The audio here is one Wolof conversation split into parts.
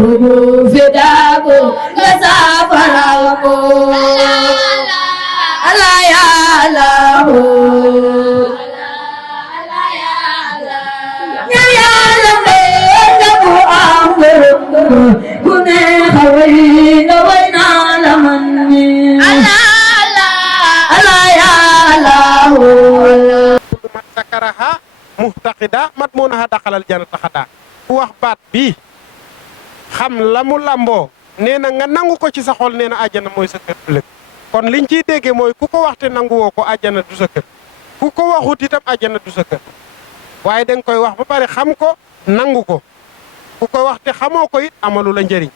rubu fidaku nga safaral ko Allah ya Allah ya yàlla na ko am ku ne xaway na way naa la man Allah ya Allah mat sakaraha muhtaqida mat munaha daxalal janata xada ku wax baat bi xam la mu lamboo nee na nga nangu ko ci sa xol nee na àjjana mooy sa kër ëllëg kon liñ ciy déggee mooy ku ko waxte nanguwoo ko àjjana du sa kër ku ko waxut itam àjjana du sa kër waaye danga koy wax ba pare xam ko nangu ko ku ko waxte xamoo ko it amalu la njëriñ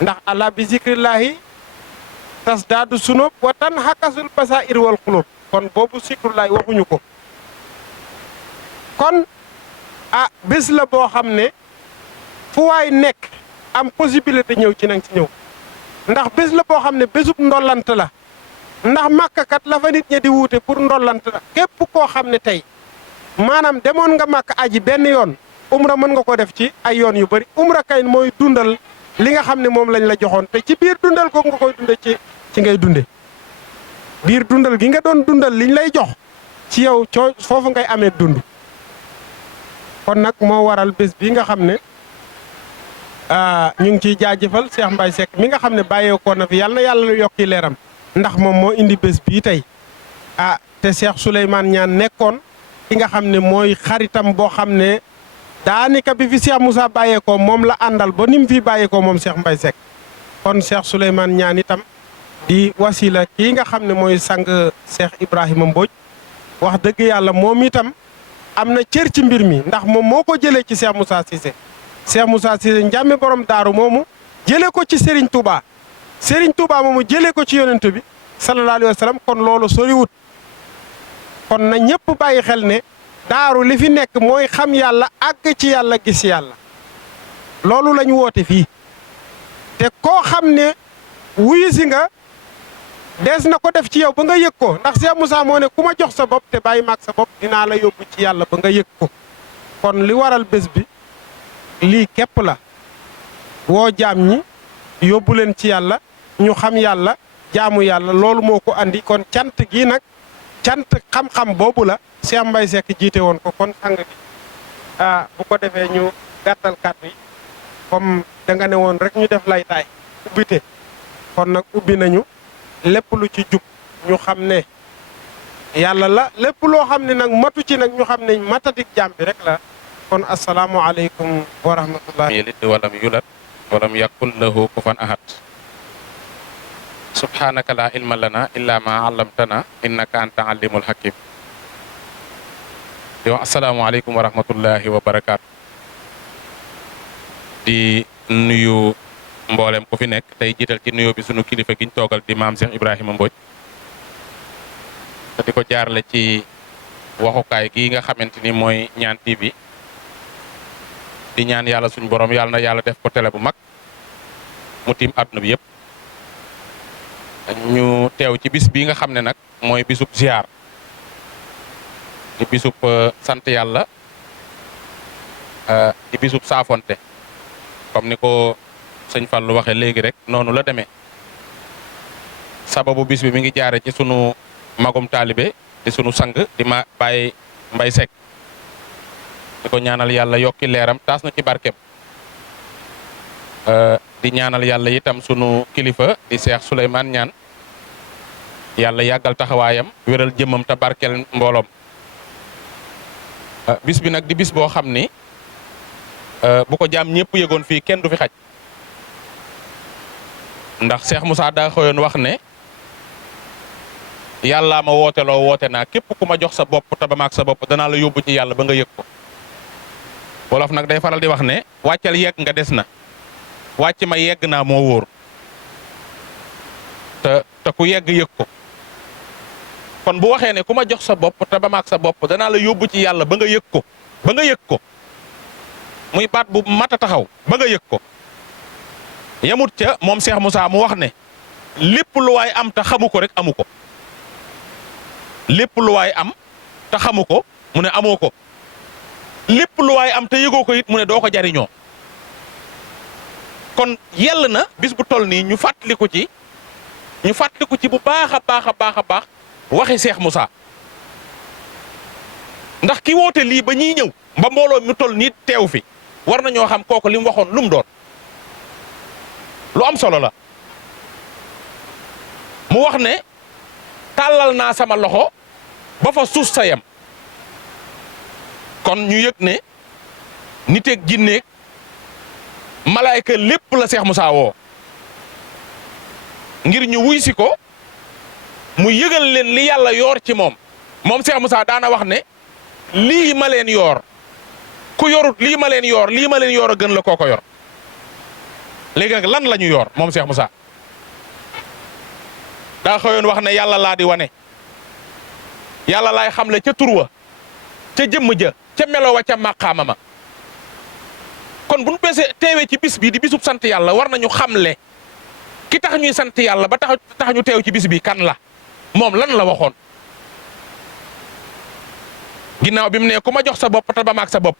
ndax ala bi zikrillahi tasdaadu sunub wa tan hakasul basair wal xulub kon boobu zikrullahi waxuñu ko kon bés la boo xam ne fu waay nekk am possibilité ñëw ci nang ci ñëw ndax bés la boo xam ne bésub ndollant la ndax màkkakat la fa nit ñi di wuute pour ndollant la képp koo xam ne tey maanaam demoon nga màkk aji benn yoon umra mën nga ko def ci ay yoon yu bari umra kay mooy dundal li nga xam ne moom lañ la joxoon te ci biir dundal ko nga koy dunde ci ngay dunde biir dundal gi nga doon dundal liñ lay jox ci yow foofu ngay amee dund kon nag moo waral bés bi nga xam ne ñu ngi ciy jaajëfal Cheikh Mbaye Seck mi nga xam ne bàyyeekoo na fi yàlla na yàlla yokki leeram ndax moom moo indi bés bii tey te Cheikh Souleymane Niane nekkoon ki nga xam ne mooy xaritam boo xam ne daanaka bi fi Cheikh Moussa bàyyeekoo moom la àndal ba ni mu fi bàyyeekoo moom Cheikh Mbaye Seck kon Cheikh Souleymane Niane itam di wasila kii nga xam ne mooy sang Cheikh Ibrahima Mbodj wax dëgg yàlla moom itam am na cër ci mbir mi ndax moom moo ko jëlee ci Cheikh Moussa Cissé Cheikh Moussa Cissé njàmme borom daaru moomu jëlee ko ci Serigne Touba Serigne Touba moomu jëlee ko ci yonent bi sallallahu alayhi wa sallam kon loolu soriwut kon na ñëpp bàyyi xel ne daaru li fi nekk mooy xam yàlla àgg ci yàlla gis yàlla loolu lañu woote fii te koo xam ne wuyu si nga dees na ko def ci yow ba nga yëg ko ndax Cheikh Moussa moo ne ku ma jox sa bopp te bàyyi maag sa bopp dinaa la yóbbu ci yàlla ba nga yëg ko kon li waral bés bi lii képp la woo jaam ñi yóbbu leen ci yàlla ñu xam yàlla jaamu yàlla loolu moo ko andi kon cant gi nag cant xam-xam boobu la Cheikh Mbaye Seck jiite woon ko kon sang bi bu ko defee ñu gàttal kàddu yi comme da nga ne woon rek ñu def laytaay ubbite kon nag ubbi nañu lépp lu ci jub ñu xam ne yàlla la lépp loo xam ne nag matu ci nag ñu xam ne matadik jaam bi rek la kon asalaamualeykum wa rahmatullah yalid walam yulad walam yakun lahu kufuwan ahad subhanaka la ilma lana illa ma allamtana innaka anta alimul hakim di wax asalaamualeykum wa rahmatullahi wa barakaatu di nuyu mboolem ku fi nekk tey jiital ci nuyoo bi sunu kilifa giñ toogal di maam Cheikh Ibrahima Mbodj te di ko jaarale ci waxukaay gii nga xamante ni mooy ñaan TV di ñaan yàlla suñu borom yàlla na yàlla def ko télé bu mag mu tiim àdduna bi yëpp ñu teew ci bis bii nga xam ne nag mooy bisub ziar di bisub sant yàlla di bisub saafonte comme ni ko sëñ Fallou waxee léegi rek noonu la demee sababu bis bi mi ngi jaare ci sunu magum taalibe di sunu sang di ma Baye Mbaye Seck di ko ñaanal yàlla yokki leeram taas na ci barkeem di ñaanal yàlla itam sunu kilifa di Cheikh Souleymane Niane yàlla yàggal taxawaayam wéral jëmmam te barkeel mbooloom bis bi nag di bis boo xam ni bu ko jaam ñëpp yëgoon fii kenn du fi xaj ndax Cheikh Moussa daa xëyoon wax ne yàllaa ma wooteloo woote naa képp ku ma jox sa bopp te ba maag sa bopp danaa la yóbbu ci yàlla ba nga yëg ko wolof nag day faral di wax ne wàccal yegg nga des na wàcc ma yegg naa moo wóor te ku yegg yëg ko kon bu waxee ne ku ma jox sa bopp te ba maag sa bopp danaa la yóbbu ci yàlla ba nga yëg ko ba nga yëg ko muy baat bu mat a taxaw ba nga yëg ko yemut ca moom Cheikh Moussa mu wax ne lépp lu waay am te xamu ko rek amu ko lépp lu waay am te xamu ko mu ne amoo ko lépp lu waay am te yëgoo ko it mu ne doo ko jariñoo kon yell na bis bu toll nii ñu fàttaliku ci bu baax a baax waxi Cheikh Moussa ndax ki woote lii ba ñuy ñëw ba mbooloo mu toll nii teew fi war nañoo xam kooku li mu waxoon lu mu doon lu am solo la mu wax ne tàllal naa sama loxo ba fa suuf sa yem kon ñu yëg ne niteeg jinneeg malaayka lépp la Cheikh Moussa woo ngir ñu wuy si ko mu yëgal leen li yàlla yoor ci moom Cheikh Moussa daana wax ne lii ma leen yoor ku yorut lii ma leen yoor a gën la kooko yor léegi nag lan la ñu yoor moom Cheikh Moussa daa xëyoon wax ne yàlla laa di wane yàlla laay xamle ca tur wa ca jëmm ja ca melo wa ca màqaama ma kon bu ñu pesee teewee ci bis bi di bisub sant yàlla war nañu xamle ki tax ñuy sant yàlla ba tax ñu teew ci bis bi kan la moom lan la waxoon ginnaaw bi mu ne ku ma jox sa bopp te ba maag sa bopp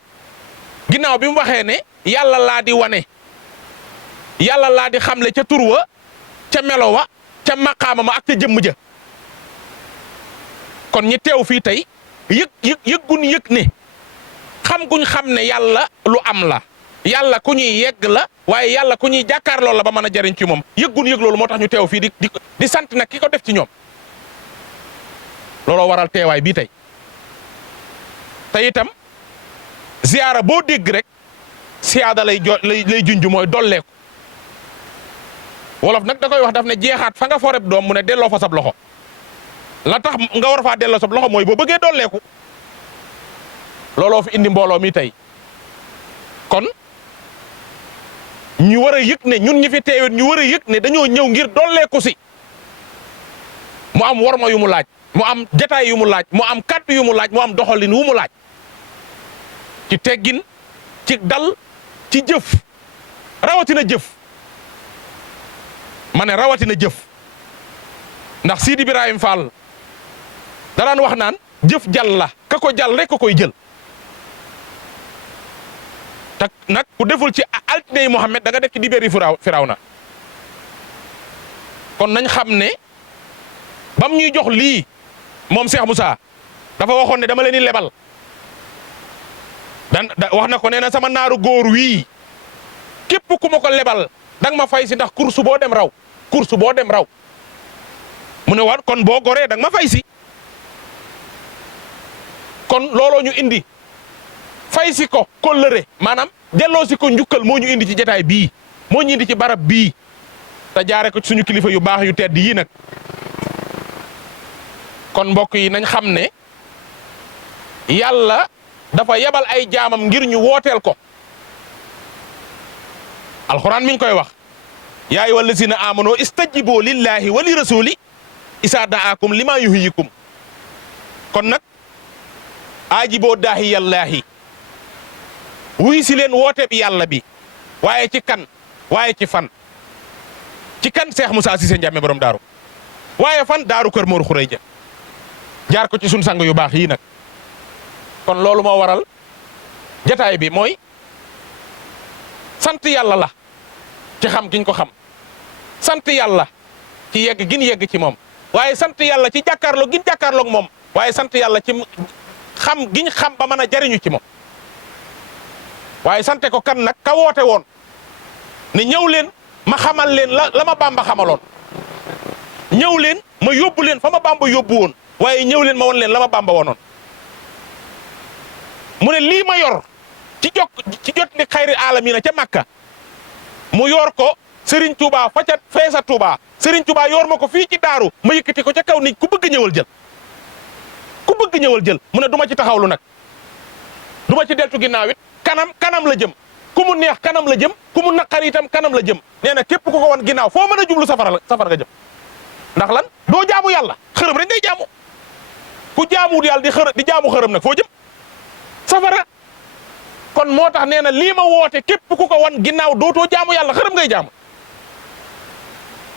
ginnaaw bi mu waxee ne yàlla laa di wane yàlla laa di xamle ca tur wa ca melo wa ca maqaama ma ak ca jëmm ja kon ñi teew fii tey yëggun yëg ne xam guñ xam ne yàlla lu am la yàlla ku ñuy yegg la waaye yàlla ku ñuy jàkkaarloo la ba mën a jariñ ci moom yëggun yëg loolu moo tax ñu teew fii di sant nag ki ko def ci ñoom looloo waral teewaay bii tey te itam ziyaara boo dégg rek siyaada lay junj mooy dolleeku wolof nag da koy wax daf ne jeexaat fa nga foreb doom mu ne delloo fa sab loxo la tax nga war faa delloo sab loxo mooy boo bëggee dolleeku looloo fi indi mbooloo mi tey kon ñu war a yëg ne ñun ñi fi teewet ñu war a yëg ne dañoo ñëw ngir dolleeku si mu am worma yu mu laaj mu am jataay yu mu laaj mu am kàddu yu mu laaj mu am doxalin wu mu laaj ci teggin ci dal ci jëf rawatina jëf ma ne rawatina jëf ndax Sidi Ibrahima Fall daraan wax naan jëf jàll la ka ko jàll rek ko koy jël tak nag ku deful ci altine Muhammad da nga def ci dibéeri Firawna kon nañ xam ne bam ñuy jox lii moom Cheikh Moussa dafa waxoon ne dama leen di lebal wax na ko nee na sama naaru góor wii képp ku ma ko lebal danga ma fay si ndax course boo dem raw mu ne waat kon boo goree danga ma fay si kon looloo ñu indi fay si ko kóllëre maanaam delloo si ko njukkal moo ñu indi ci jataay bii moo ñu indi ci barab bii te jaare ko ci suñu kilifa yu baax yu tedd yii nag kon mbokk yi nañ xam ne yàlla dafa yebal ay jaamam ngir ñu wooteel ko alxuraan mi ngi koy wax yaa ayyuhal lazina amanu istajibu lillahi wa li rasuli isa daakum lima yuhyikum kon nag aajiboo daahi yallaahi wuy si leen woote bi yàlla bi waaye ci kan waaye ci fan ci kan Cheikh Moussa Cissé Ndiamé borom daaru waaye fan daaru kër Mor Khourédia jaar ko ci sun sang yu baax yii nag kon loolu moo waral jataay bi mooy sant yàlla la ci xam giñ ko xam sant yàlla ci yegg gin yegg ci moom waaye sant yàlla ci jàkkaarloo gin jàkkaarloog moom waaye sant yàlla ci xam giñ xam ba mën a jariñu ci moom waaye sante ko kan nag ka woote woon ne ñëw leen ma xamal leen la ma Bàmba xamaloon ñëw leen ma yóbbu leen fa ma Bàmba yóbbu woon waaye ñëw leen ma won leen la ma Bàmba wonoon mu ne lii ma yor ci jot li xayri aalamiina ca Makka mu yor ko Serigne Touba fa ca feesa Touba Serigne Touba yor ma ko fii ci daaru ma yëkkati ko ca kaw ni ku bëgg ñëwal jël mu ne du ma ci taxawlu nag du ma ci deltu ginnaaw it kanam la jëm ku mu neex kanam la jëm ku mu naqari itam kanam la jëm nee na képp ku ko wan ginnaaw foo mën a jublu safara nga jëm ndax lan doo jaamu yàlla xërëm rek ngay jaamu ku jaamuwul yàlla di jaamu xërëm nag foo jëm safara kon moo tax nee na lii ma woote képp ku ko wan ginnaaw dootoo jaamu yàlla xërëm ngay jaamu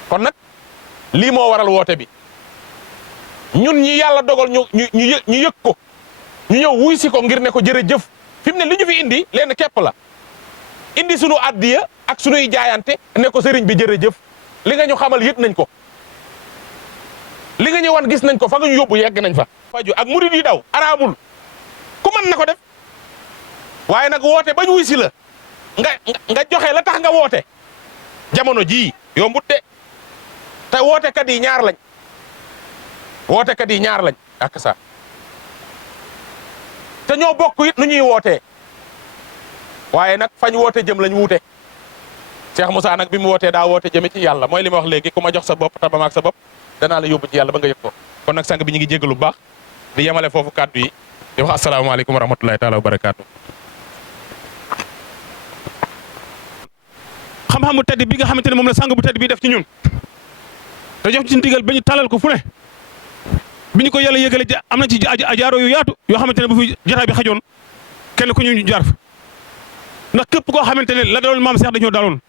kon nag lii moo waral woote bi ñun ñi yàlla dogal ñu yëg ko ñu ñëw wuy si ko ngir ne ko jërëjëf fi mu ne li ñu fi indi leen képp la indi sunu addiya ak sunuy jaayante ne ko sëriñ bi jërëjëf li nga ñu xamal yëg nañ ko li nga ñu wan gis nañ ko fa nga ñu yóbbu yegg nañ fa. faju ak murid yi daw araamul ku mën na ko def waaye nag woote bañ wuy si la nga joxe la tax nga woote jamono jii yombut de te wootekat yi ñaar lañ wootekat yi ñaar lañ ak sa te ñoo bokk it nu ñuy wootee waaye nag fañ woote jëm lañ wuute Cheikh Moussa nag bi mu wootee daa woote jëme ci yàlla mooy li ma wax léegi ku ma jox sa bopp te ba maag sa bopp danaa la yóbbu ci yàlla ba nga yëg ko kon nag sang bi ñu ngi jéggalu bu baax di yemale foofu kàddu yi di wax asalaamaaleykum wa rahmatulahi taala wa barakaatu. xam-xamu tedd bi nga xamante ne moom la sang bu tedd bi def ci ñun te jox ci ndigal ba ñu talal ko fu ne bi ñu ko yàlla yëgale am na ci ajaaro yu yaatu yoo xamante ne bu fi jotaay bi xajoon kenn ku ñu jaar fa ndax képp koo xamante ne la daloon maam Cheikh dañoo daloon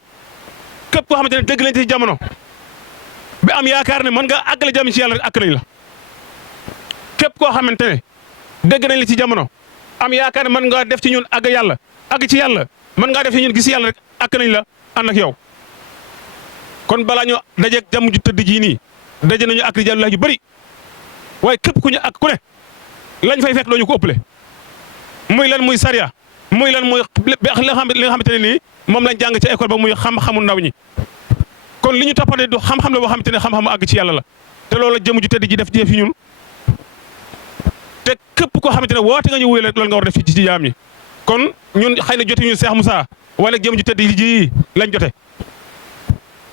képp koo xamante ne dégg lañ ci jamono bi am yaakaar ne mën nga àggale jàmm ci yàlla rek àgg nañ la képp koo xamante ne dégg nañ la ci jamono am yaakaar ne mën ngaa def ci ñun àgg yàlla àgg ci yàlla mën ngaa def ci ñun gis yàlla rek àgg nañ la ànd ak yow kon balaa ñu dajeeg jàmm ju tëdd ji nii daje nañu ak rijal yu bëri waaye képp ku ñu ak ku ne lañ fay fekk doo ñu ko ëppale muy lan muy sariya muy lan muy li nga xamante ne nii moom lañ jàng ci école ba muy xam-xamu ndaw ñi kon li ñu toppatee du xam-xam la boo xamante ne xam-xamu àgg ci yàlla la te loolu la jëm ju tëdd ji def ci fi ñun te képp koo xamante ne woote nga ñu wuyu loolu nga war a def ci jaam ñi kon ñun xëy na jote ñu Cheikh Moussa wala jëm ju tëdd ji lañ jote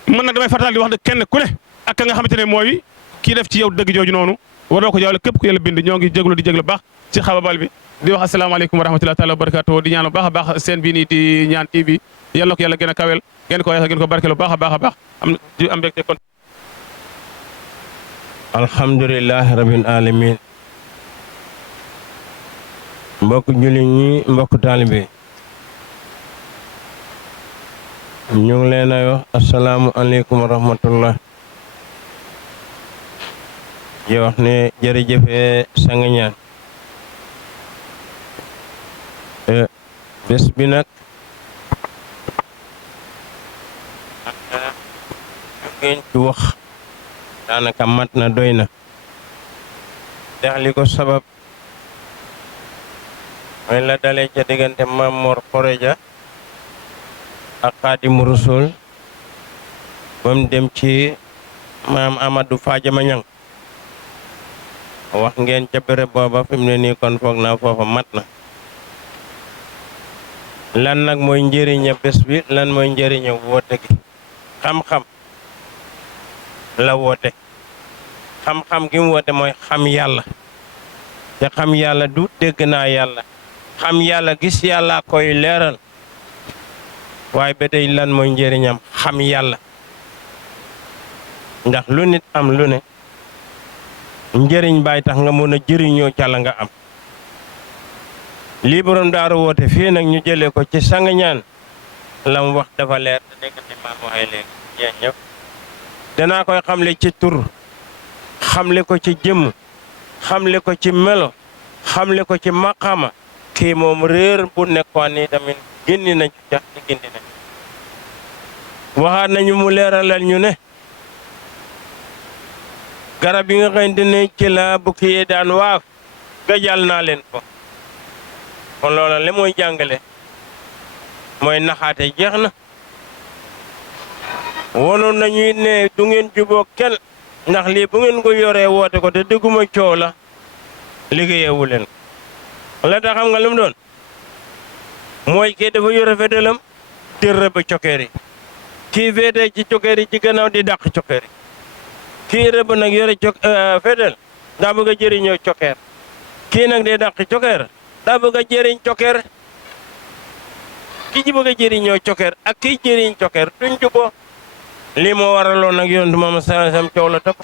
mën na damay faral di wax de kenn ku ne ak ka nga xamante ne mooy kii def ci yow dëgg jooju noonu waroo ko jawle képp ku yàlla bind ñoo ngi jéglu di jéglu baax ci xababal bi di wax asalaamaaleykum wa rahmatullahi taala wa barakatuh di ñaan baax a baax seen bii nii di ñaan TV yàlla ko yàlla gën a kawel gën ko yàlla gën ko barkeel baax a baax a baax am mbégte kon alhamdulilah rabbil alamin mbokk jullit ñi mbokk taalibe ñu ngi leen a wax asalaamualeykum wa rahmatullah di wax ne jërëjëfe sang ñaan bés bi nag ngeen ci wax daanaka mat na doy na ndax li ko sabab mooy la dalee ca diggante Maam Mor Xoreja ak Xaadimu Rasuul ba mu dem ci maam Amadou Fadiama Ñang wax ngeen ca béréb booba fi mu ne nii kon foog naa foofa mat na lan nag mooy njëriña bés bi lan mooy njëriña woote gi xam-xam la woote xam-xam gi mu woote mooy xam yàlla te xam yàlla du dégg naa yàlla xam yàlla gis yàlla koy leeral waaye ba tey lan mooy njëriñam xam yàlla ndax lu nit am lu ne njëriñ baay tax nga mën a jëriñoo ca la nga am lii borom daaru woote fii nag ñu jëlee ko ci sang ñaan la mu wax dafa leer te dégg nga maam waxee léegi yéen ñëpp danaa koy xamle ci tur xamle ko ci jëmm xamle ko ci melo xamle ko ci maqama kii moom réer bu nekkoon ni tamit génni nañ ci jax ci gindi nañ waxaat nañu mu leeralal ñu ne garab yi nga xamante ne ci la bukki yi daan waaf gajal naa leen ko kon loola le mooy jàngale mooy naxaate jeex na wonoon nañu ne du ngeen juboo kenn ndax lii bu ngeen ko yoree woote ko te dégguma coow la liggéeyewu leen ko la tax xam nga lu mu doon mooy kii dafa yore fetelam di rëbb cokkeer yi kii féete ci cokkeer yi ci gannaaw di dàq cokkeer yi kii rëbb nag yore fetel daa bëgg a jëriñoo cokkeer kii nag day dàq cokkeer daa bëgg a jëriñ cokkeer ki ci bëgg a jëriñoo cokkeer ak kii jëriñ cokkeer duñ juboo lii moo waraloon nag yonent moom sam coow la topp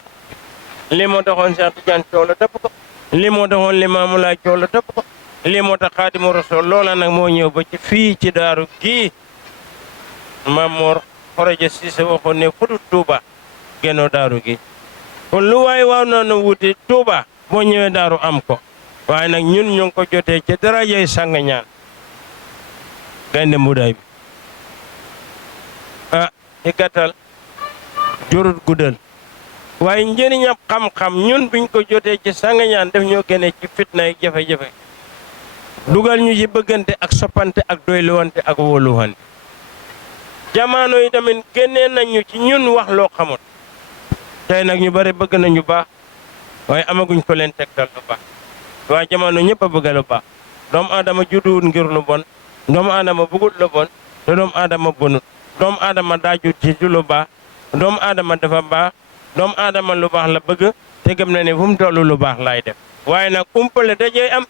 lii moo taxoon Cheikh Tidiane coow la topp ko lii moo taxoon Limaamu Laay coow la topp ko lii moo tax Xaadimu Rasuul loola nag moo ñëw ba ci fii ci daaru gii Maam Mor Xoreja Siise waxoon ne fudu Tuuba génnoo daaru gi kon lu waay waaw noonu wuti Tuuba boo ñëwee daaru am ko waaye nag ñun ñu ngi ko jotee ci darajay sang ñaan gaynde mbudaay bi ci gàttal jorut guddal waaye njëriñam xam-xam ñun biñ ko jotee ci Sangañaan def ñoo génne ci fitna yi jafe-jafe dugal ñu ci bëggante ak soppante ak doyluwante ak wóoluwante jamono yi tamit génnee nañu ci ñun wax loo xamut tey nag ñu bari bëgg nañu baax waaye amaguñ ko leen tegtal lu baax waaye jamono ñëpp a bëgg lu baax doomu aadama judduwut ngir lu bon doomu aadama bëggut lu bon te doomu aadama bonut doomu aadama daa jut ci lu baax doomu aadama dafa baax doomu aadama lu baax la bëgg te gëm na ne fu mu toll lu baax laay def waaye nag umpale dajee am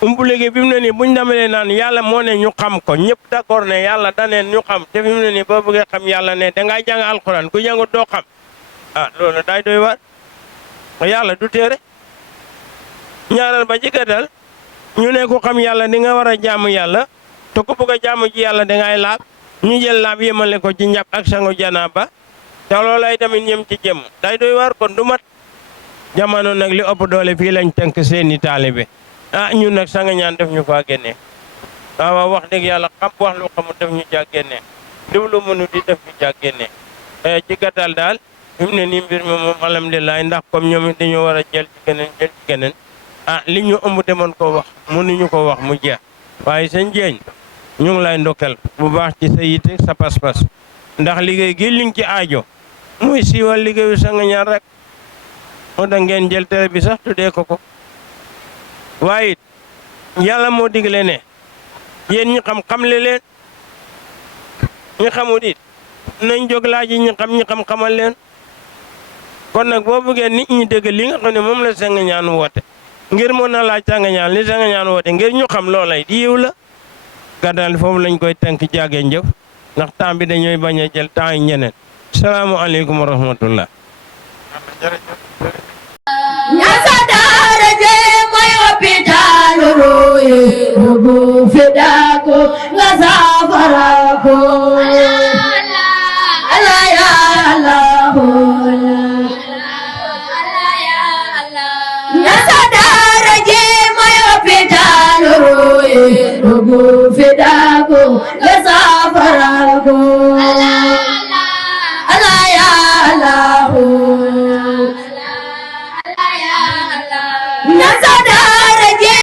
umpale gi bi mu ne nii buñ damalee naan yàlla moo ne ñu xam ko ñëpp d'accord ne yàlla daneen ñu xam te fi mu ne nii boo bëggee xam yàlla ne dangaa jàng alxuraan ku jàngu doo xam loolu daay doy waar yàlla du téere ñaaral ba ci gàttal ñu ne ku xam yàlla di nga war a jaamu yàlla te ku bëgg a jaamu ci yàlla dangay laab ñu jël laab yemale ko ci njàpp ak sangu janaaba te loolay tamit ñem ci jëm day doy waar kon du mat jamono nag li ëpp doole fii lañ tënk seeni taalibe ñun nag Sangañaan def ñu faa génnee waaw wax dëgg yàlla xam wax lu xamul def ñu caa génnee lu mënu di def ñu caa génnee ci gàttal daal fi mu ne nii mbir mi moom alhamdulilah ndax comme ñoom dañoo war a jël ci keneen li ñu ëmb demoon ko wax mënuñu ko wax mu jeex waaye seen jeeñ ñu ngi lay ndokkel bu baax ci sa yitte sa pas-pas ndax liggéey gi liñ ci aajo muy siiwal liggéeyu Sangañaan rek moo tax ngeen jël tere bi sax tuddee ko ko waaye it yàlla moo digle ne yéen ñi xam xamle leen ñi xamut it nañ jóg laaj yi ñi xam xamal leen kon nag boo bëggee nit ñi dégg li nga xam ne moom la Sangañaan woote ngir mën a laaj Sangañaan li Sangañaan woote ngir ñu xam loolay di yiw la gàttal foofu lañ koy tënk jaagee njëf ndax temps bi dañooy bañ a jël temps yi ñeneen salaamualeykum wa rahmatullah ñasa daara je mooy hôpital Roye rubu fedako nga safara ko Allah ya Allah ñasa daara je mooy hôpital Roye rubu fedako nga safara ko